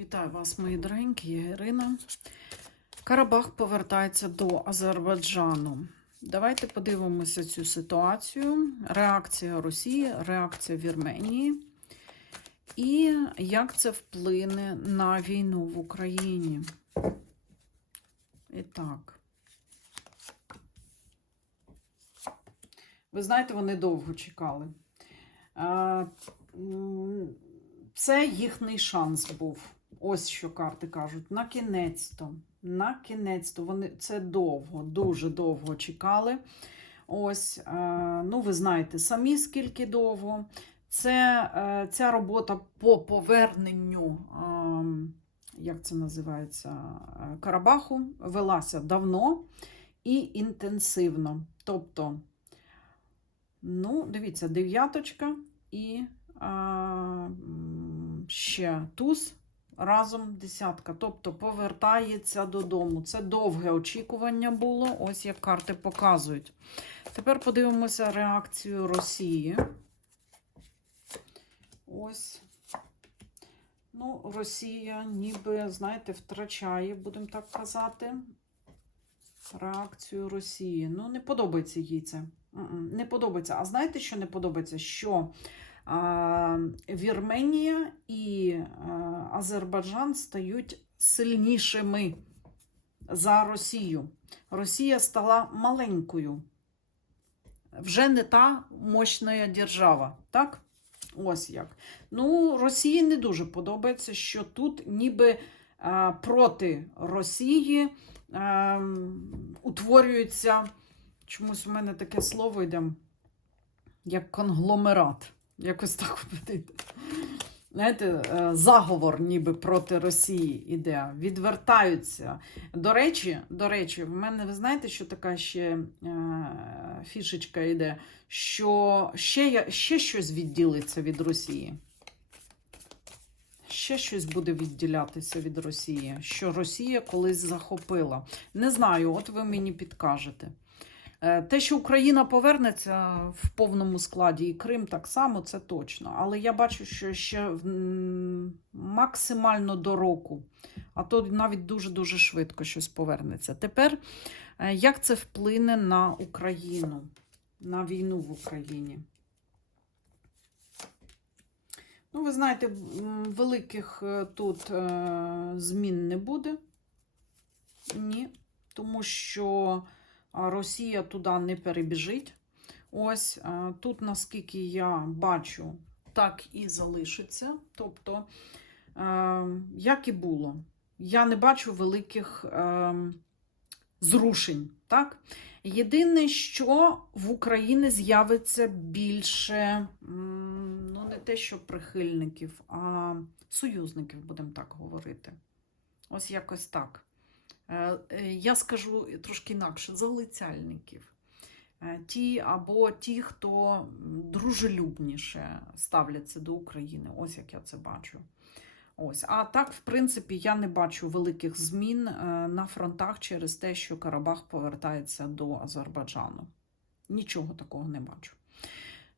Вітаю вас, мої дорогенькі, я Ірина. Карабах повертається до Азербайджану. Давайте подивимося цю ситуацію. Реакція Росії, реакція Вірменії. І як це вплине на війну в Україні. І так. Ви знаєте, вони довго чекали. Це їхній шанс був. Ось що карти кажуть. На кінець-то. На кінець-то. Вони це довго, дуже довго чекали. Ось, е, ну, ви знаєте самі, скільки довго. Це е, ця робота по поверненню, е, як це називається, е, Карабаху, велася давно і інтенсивно. Тобто, ну, дивіться, дев'яточка і ще туз разом десятка. Тобто повертається додому. Це довге очікування було, ось як карти показують. Тепер подивимося реакцію Росії. Ось. Ну, Росія ніби, знаєте, втрачає, будемо так казати, реакцію Росії. Ну, не подобається їй це. Не подобається. А знаєте, що не подобається? Що Вірменія і Азербайджан стають сильнішими за Росію. Росія стала маленькою. Вже не та мощна держава, так? Ось як. Ну, Росії не дуже подобається, що тут ніби а, проти Росії а, утворюється. Чомусь у мене таке слово йде, як конгломерат. Якось так буде. Знаєте, е, заговор ніби проти Росії іде, відвертаються. До речі, до речі, в мене ви знаєте, що така ще е, фішечка йде, що ще, ще щось відділиться від Росії. Ще щось буде відділятися від Росії, що Росія колись захопила. Не знаю, от ви мені підкажете. Е, Те, що Україна повернеться в повному складі, і Крим так само, це точно. Але я бачу, що ще максимально до року, а то навіть дуже-дуже швидко щось повернеться. Тепер, е, як це вплине на Україну, на війну в Україні? Ну, ви знаєте, великих е, тут змін не буде. Ні. Тому що Росія туди не перебіжить. Ось тут, наскільки я бачу, так і залишиться. Тобто, е, як і було, я не бачу великих е, зрушень. Так? Єдине, що в Україні з'явиться більше, ну, не те, що прихильників, а союзників, будемо так говорити. Ось якось так. Е, е, Я скажу трошки інакше, залицяльників. Е, Ті або ті, хто дружелюбніше ставляться до України. Ось як я це бачу. Ось. А так, в принципі, я не бачу великих змін на фронтах через те, що Карабах повертається до Азербайджану. Нічого такого не бачу.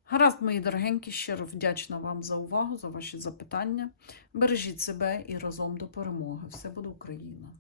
Гаразд, мої дорогенькі, щиро вдячна вам за увагу, за ваші запитання. Бережіть себе і разом до перемоги. Все буде Україна!